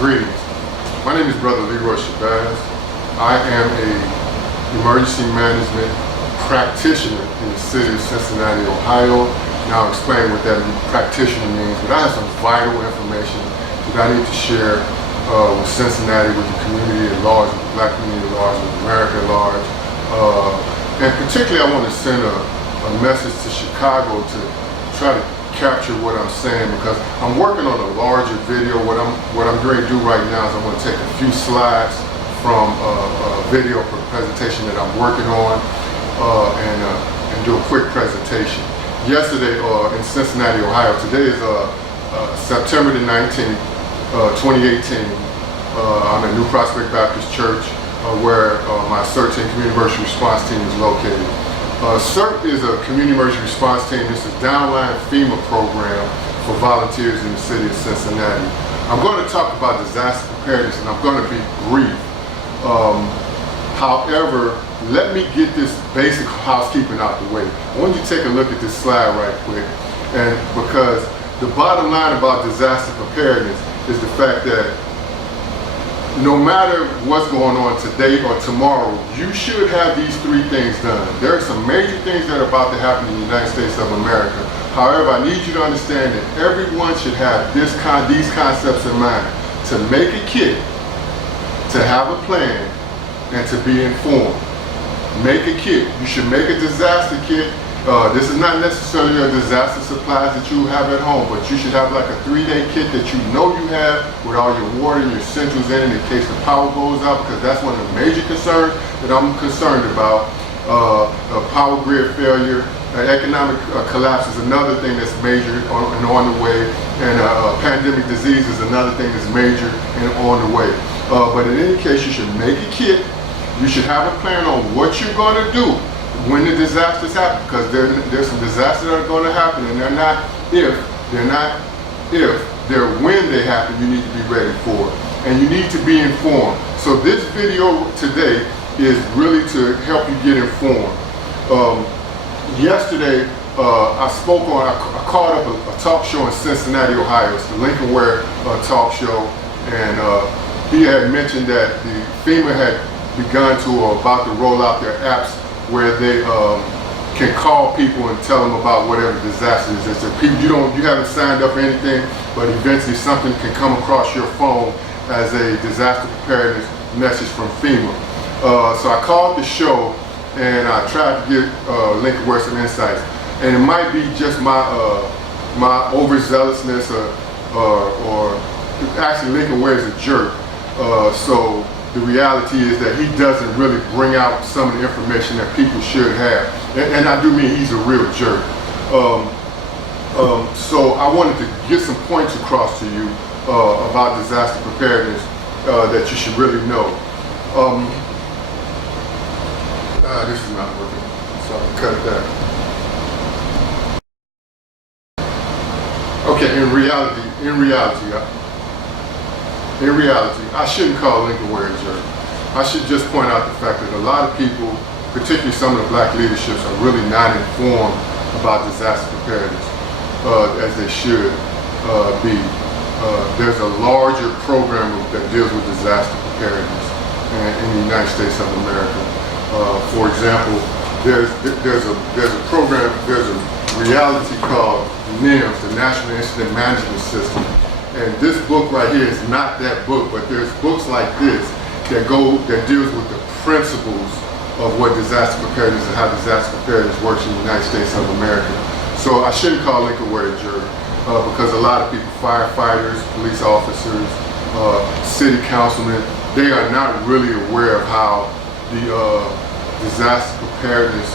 Greetings. My name is Brother Leroy Shabazz. I am an emergency management practitioner in the city of Cincinnati, Ohio. Now I'll explain what that practitioner means, but I have some vital information that I need to share with Cincinnati, with the community at large, with the black community at large, with America at large. And particularly I want to send a message to Chicago to try to capture what I'm saying, because I'm working on a larger video. What I'm going to do right now is I'm going to take a few slides from a video presentation that I'm working on and do a quick presentation. Yesterday in Cincinnati, Ohio, today is September the 19th, 2018. I'm at New Prospect Baptist Church where my CERT and Community Emergency Response Team is located. CERT is a community emergency response team. This is downline FEMA program for volunteers in the city of Cincinnati. I'm going to talk about disaster preparedness, and I'm going to be brief. However, let me get this basic housekeeping out the way. I want you to take a look at this slide right quick, and because the bottom line about disaster preparedness is the fact that no matter what's going on today or tomorrow, you should have these three things done. There are some major things that are about to happen in the United States of America. However, I need you to understand that everyone should have these concepts in mind: to make a kit, to have a plan, and to be informed. Make a kit. You should make a disaster kit. This is not necessarily a disaster supplies that you have at home, but you should have like a 3-day kit that you know you have with all your water and your essentials in it in case the power goes out, because that's one of the major concerns that I'm concerned about. Power grid failure, economic collapse is another thing that's major and on the way, and pandemic disease is another thing that's major and on the way. But in any case, you should make a kit. You should have a plan on what you're going to do when the disasters happen, because there's some disasters that are going to happen, and they're not if, they're when they happen. You need to be ready for it, and you need to be informed. So this video today is really to help you get informed. Yesterday I called up a talk show in Cincinnati, Ohio. It's the Lincoln Ware talk show, and he had mentioned that the FEMA had begun to or about to roll out their apps where they can call people and tell them about whatever disaster is. So people, you haven't signed up for anything, but eventually something can come across your phone as a disaster preparedness message from FEMA. So I called the show and I tried to give Lincoln Ware some insights. And it might be just my overzealousness, or actually Lincoln Ware is a jerk. So the reality is that he doesn't really bring out some of the information that people should have. And I do mean he's a real jerk. So I wanted to get some points across to you about disaster preparedness that you should really know. This is not working, so I can cut it down. Okay, in reality, I shouldn't call Lincoln Ware a jerk. I should just point out the fact that a lot of people, particularly some of the black leaderships, are really not informed about disaster preparedness as they should be. There's a larger program that deals with disaster preparedness in the United States of America. For example, there's a program, there's a reality called NIMS, the National Incident Management System. And this book right here is not that book, but there's books like this that deals with the principles of what disaster preparedness and how disaster preparedness works in the United States of America. So I shouldn't call Lincoln Ware a jerk, because a lot of people, firefighters, police officers, city councilmen, they are not really aware of how the disaster preparedness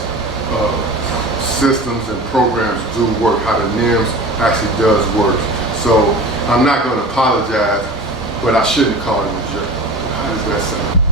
systems and programs do work, how the NIMS actually does work. So I'm not going to apologize, but I shouldn't call him a jerk. How does that sound?